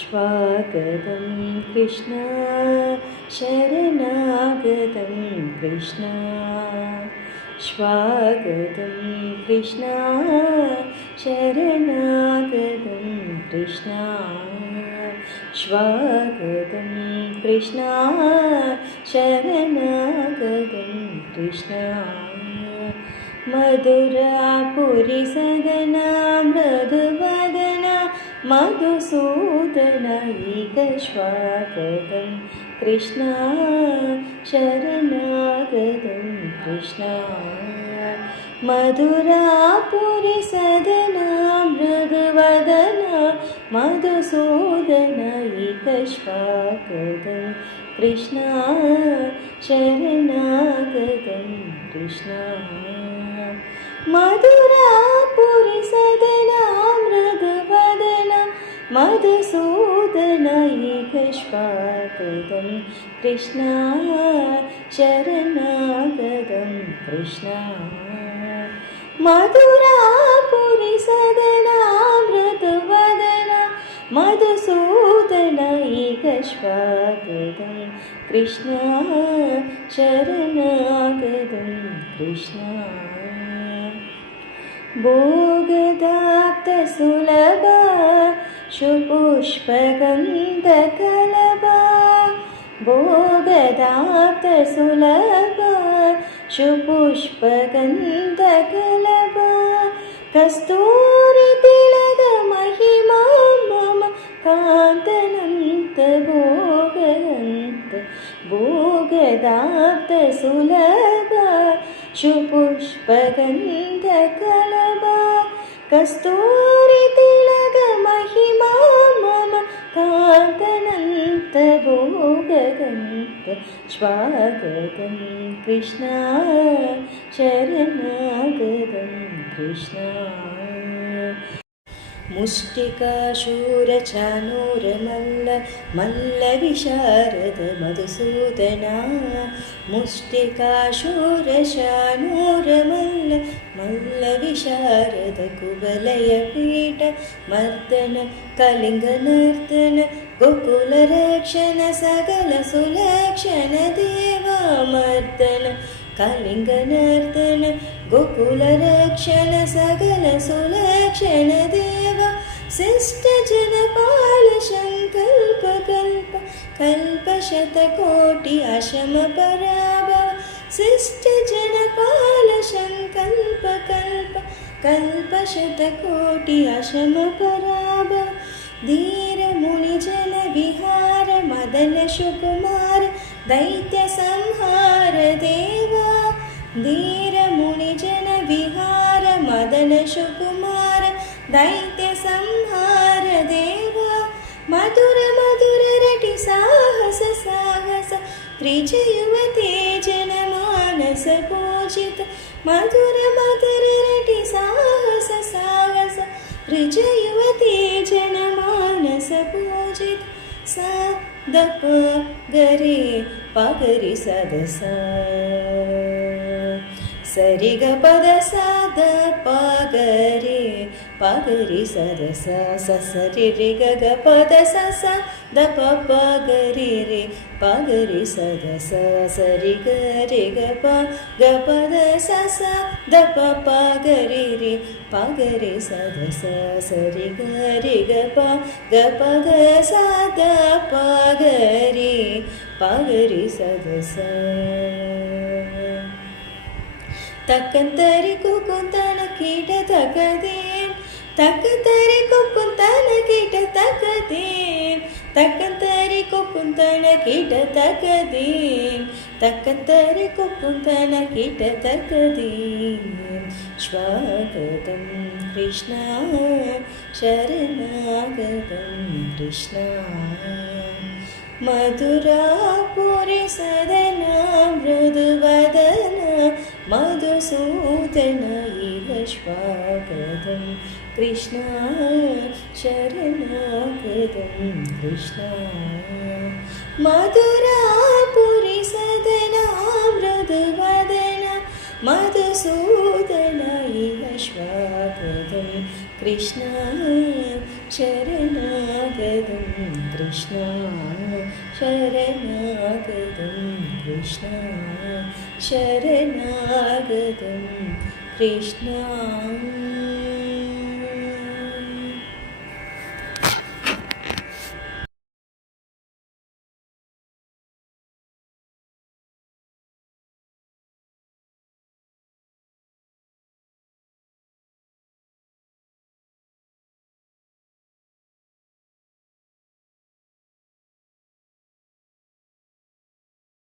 स्वागतं कृष्ण शरणागतं कृष्ण स्वागतं कृष्ण शरणागतं कृष्ण स्वागतं कृष्ण शरणागतं कृष्ण मधुरापुरी सदना मृदुवदना मधुसूदनैकस्वागतं कृष्ण शरणागतं कृष्ण मधुरापुरी सदना मृदुवदना मधुसूदनैकस्वागतं कृष्ण शरणागतं कृष्ण मधुरापुरी सदना मृदुवदना मधुसूदनैकस्वागतं कृष्ण शरणागतं कृष्ण मधुरापुरी सदना मृदुवदना मधुसूदनैकस्वागतं कृष्ण शरणागतं कृष्ण भोगदाप्तसुलभा शुपुष्पगन्धकलभा भोगदाप्तसुलभा शुपुष्पगन्धकलभा कस्तूरितिलकमहिमा मम कान्तनन्तभोगन्त भोगदाप्तसुलभा शुपुष्पगन्धकलभा कस्तूरितिलकमहिमा मम कान्तनन्तभोगन्त स्वागतं कृष्ण शरणागतं कृष्ण मुष्टिकाशूरचानूरमल्ल मल्लविशारद मधुसूदना मुष्टिकाशूरचानूरमल्ल मल्लविशारद कुवलयपीठ मर्दन कलिङ्गनर्तन गोकुलरक्षण सकल सुलक्षण देवा मर्दन कलिङ्गनर्तन गोकुलरक्षण सकल सुलक्षण देवा शिष्टजनपाल संकल्पकल्प कल्पशतकोटि अशमपराभव शिष्टजनपाल संकल्पकल्प कल्पशतकोटि अशमपराभव धीरमुनिजन विहार मदन सुकुमार दैत्य संहार देवा धीरमुनिजन विहार मदन सुकुमार दैत्य संहार देवा मधुर मधुर रटि साहस साहस त्रिजयुवते जनमानस पूजित मधुर मधुर रटि साहस साहस त्रिजयुवते जनमानस पूजित सा दप गरे पगरि सदसा सरि ग पद सा द पगरे पगरि सदसा स सरि रि ग ग पद सा सा द प पगरि रे पगरि सदसा सरि ग रि ग प ग पद सा सा द प पगरि रे पगरि सदसा सरि ग रि ग प ग पद सा द पगरि पगरि सदसा तक्कंतरि कुकुंतन कीट तकदेन तक्कंतरि कुकुंतन कीट तकदेन तक्कंतरि कुकुंतन कीट तकदेन तक्कंतरि कुकुंतन कीट तकदेन स्वागतं कृष्ण शरणागतं कृष्ण मधुरापुरी सदना मृदुवदना मधुसूदनैव स्वागतं कृष्ण शरणागतं कृष्ण मधुरापुरी सदना मृदुवदना मधुसूदनैव स्वागतं कृष्ण शरणागतं कृष्ण शरणागतं कृष्ण शरणागतं कृष्ण